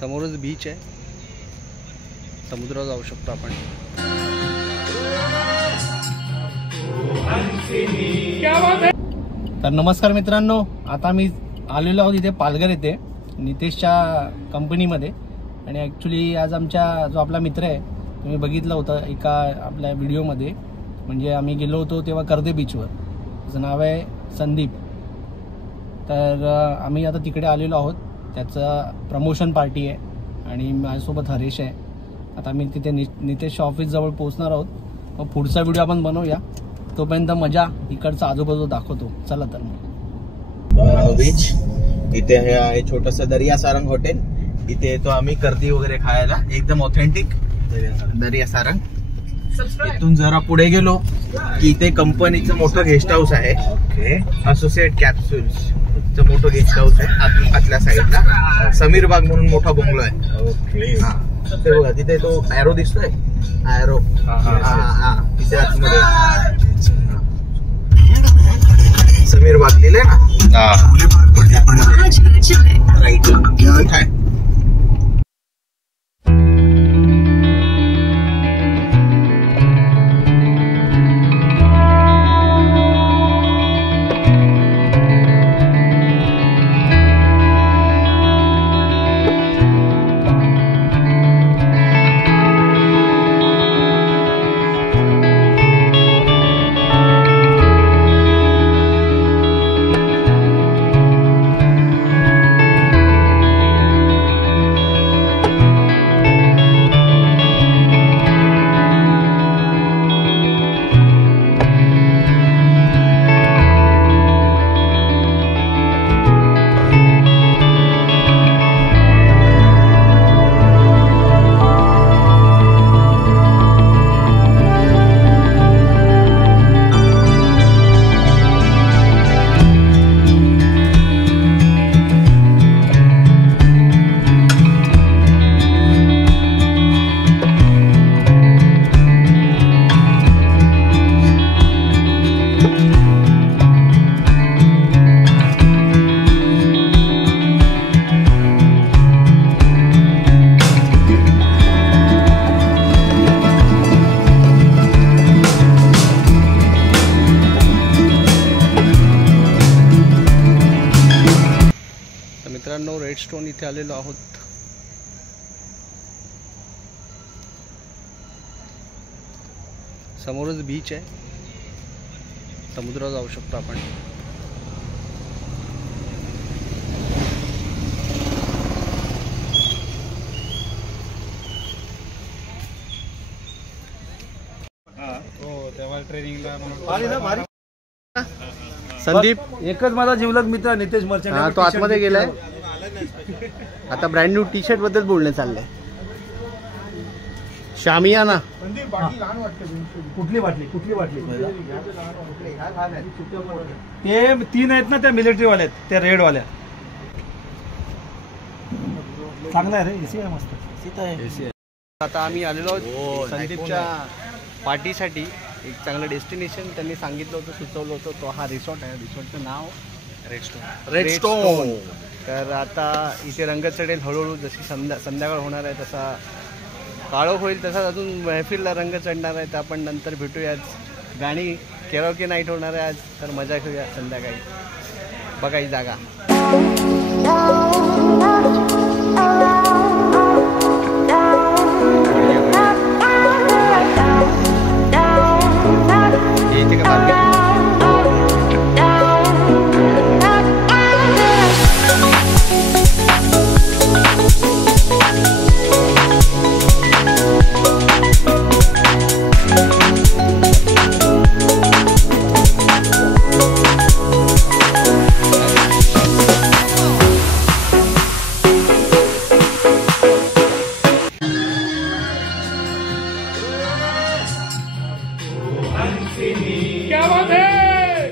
समोरच बीच आहे, समुद्रावर जाऊ शकतो आपण। तर नमस्कार मित्रांनो, आता मी आलेलो आहोत इथे पालघर येथे नितेशच्या कंपनीमध्ये। आणि ॲक्च्युली आज आमच्या जो आपला मित्र आहे तुम्ही बघितलं होतं एका आपल्या व्हिडिओमध्ये, म्हणजे आम्ही गेलो होतो तेव्हा कर्दे बीचवर, त्याचं नाव आहे संदीप। तर आम्ही आता तिकडे आलेलो आहोत, त्याचं प्रमोशन पार्टी आहे आणि माझ्यासोबत हरेश आहे। आता मी तिथे नितेशच्या ऑफिसजवळ पोहोचणार आहोत, मग पुढचा व्हिडिओ आपण बनवूया, तोपर्यंत मजा इकडचा आजूबाजू दाखवतो। चला तर मग बीच इथे हे आहे छोटंसं दर्या सारंग हॉटेल, इथे येतो आम्ही कर्दी वगैरे खायला, एकदम ऑथेंटिक दर्या सारंग। इथून जरा पुढे गेलो की इथे कंपनीचं मोठं गेस्ट हाऊस आहे, असोसिएट कॅप्सूल्स मोठं गेस्ट हाऊस आहे आतल्या साईडला। समीर बाग म्हणून मोठा बंगलो आहे, ते बघा तिथे तो ॲरो दिसतोय, ॲरो तिथे आतमध्ये समीर बाग दिले ना, राईट आहे। मित्रांनो, रेड स्टोन इथे आलेलो आहोत। समोरच बीच आहे, समुद्रावर जाऊ शकतो आपण। संदीप एकच माझा जिवलग मित्र नितेश मर्चंट, तो आतमध्ये गेलाय। आता ब्रँड न्यू टी शर्ट बद्दल बोलणे चाललंय। शामियाना कुठली बाटली ते 3 आहेत ना, त्या मिलिटरी वाल्या, त्या रेड वाल्या। चांगला आहे रे, एसी आहे, मस्त एसी आहे। आता आम्ही आलेलो आहोत संदीपच्या पार्टीसाठी, एक चांगलं डेस्टिनेशन त्यांनी सांगितलं होतं, सुचवलं होतं, तो हा रिसॉर्ट आहे। रिसॉर्टचं नाव रेड स्टोन। तर आता इथे रंग चढेल हळूहळू, जशी संध्याकाळ होणार आहे तसा काळोख होईल, तसाच अजून महफिलला रंग चढणार आहे। तर आपण नंतर भेटूयाच, गाणी केराओके नाईट होणार आहे आज, तर मजा घेऊया संध्याकाळी। बघा ही जागा, क्या बात है,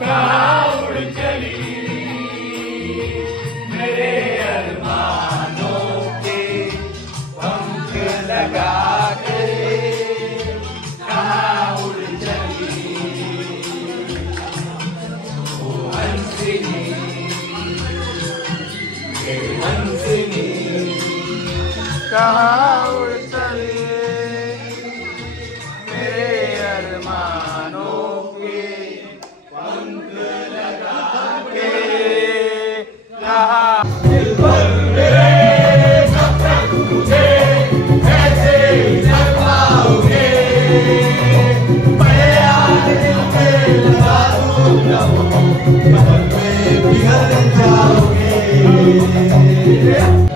कहाँ उड़ चली मेरे अरमानों के पंख लगा के, कहाँ उड़ चली ओ हंसिनी। कहाँ उड़ चले मेरे अरमानों के पंख लगा के कहाँ दिल भर मेरे कब तक मुझे ऐसे ही जल पाओगे मैं याद दिल में लगा दूंगा पल में बिगड़ जाओगे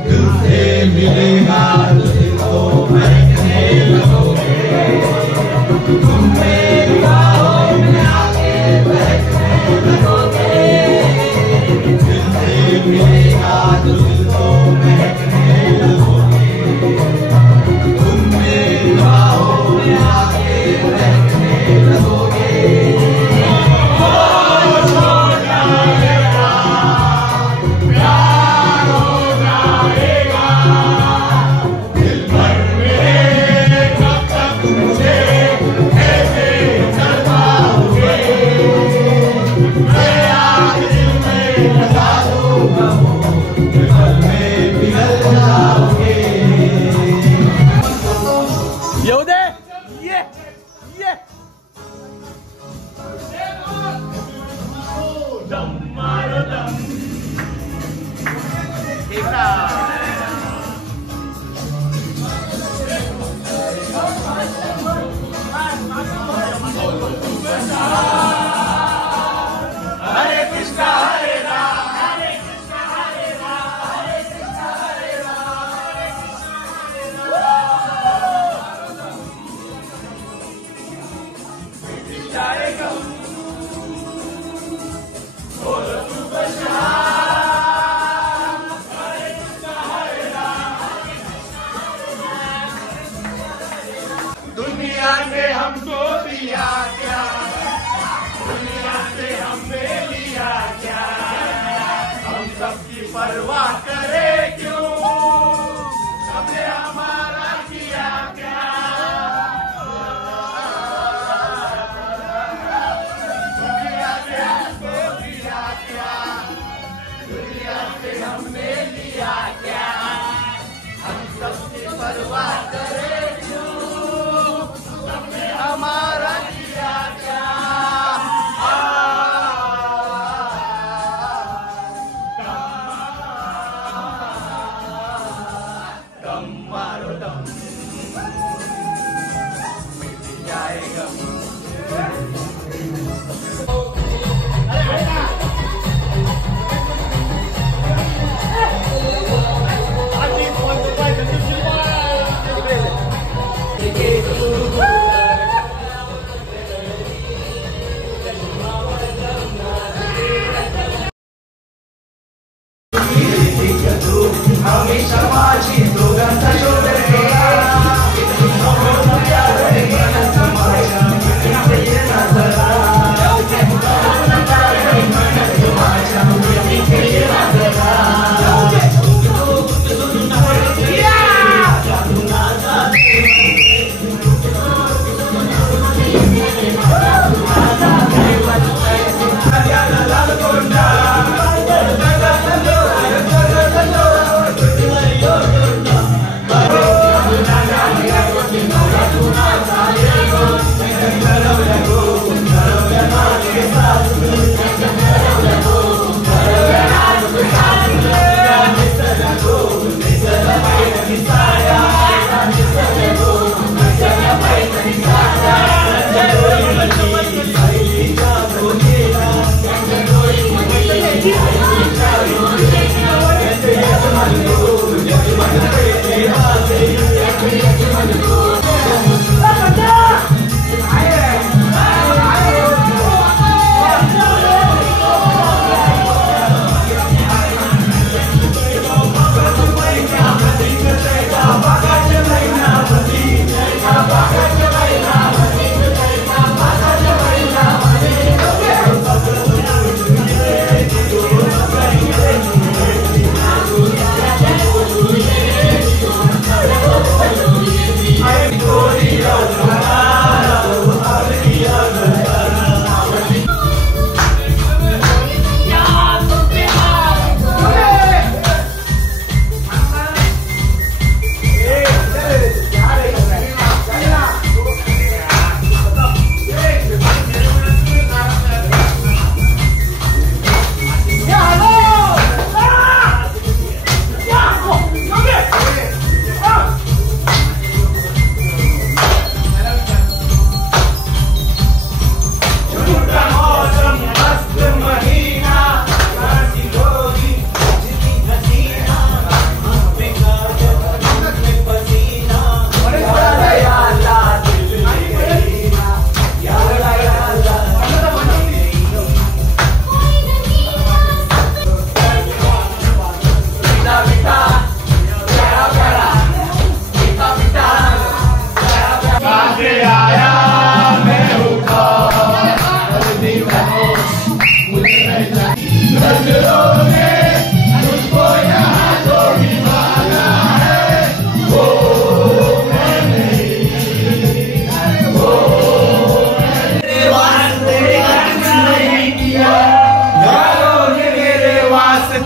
दिल से मिलेगा तो दिल को महकने लगोगे तुम मेरी बाहों में आके बहकने लगोगे दिल से मिलेगा तो दिल को महकने लगोगे तुम मेरी बाहों में आके बहकने लगोगे होश हो जाएगा प्यार हो जाएगा दिल भर मेरे कब तक मुझे ऐसे चल पाओगे मैं आज दिल में लगा दूंगा पल में पिघल जाओगे येऊ दे ये ये दम मारो दम हरे कृष्णा हरे राम हरे कृष्णा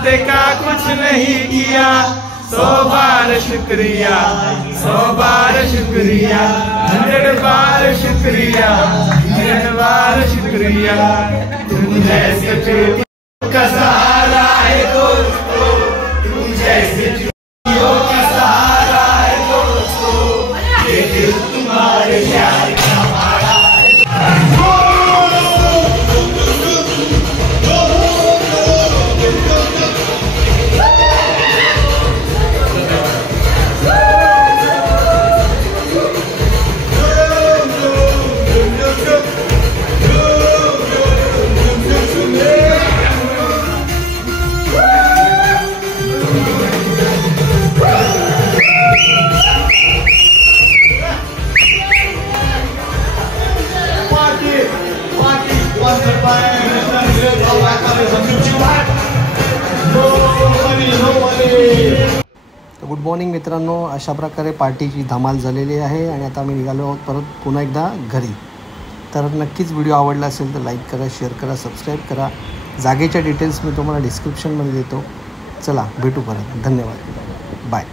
वास्ते का कुछ नहीं किया, 100 बार शुक्रिया, 100 बार शुक्रिया, 100 बार शुक्रिया, 100 बार शुक्रिया। तुम जैसे बेटियों का सहारा है दोस्तों, तुम जैसे बेटियों का सहारा है दोस्तों, ये दिल तुम्हारे प्यार का भाड़ा है। गुड मॉर्निंग मित्रांनो, अशा प्रकारे पार्टीची धमाल झालेली आहे आणि आता आम्ही निघालो आहोत परत पुन्हा एकदा घरी. तर नक्कीच व्हिडिओ आवडला असेल तर लाईक करा, शेअर करा, सबस्क्राईब करा. जागेच्या डिटेल्स मी तुम्हाला डिस्क्रिप्शनमध्ये देतो. चला भेटू परत. धन्यवाद. बाय.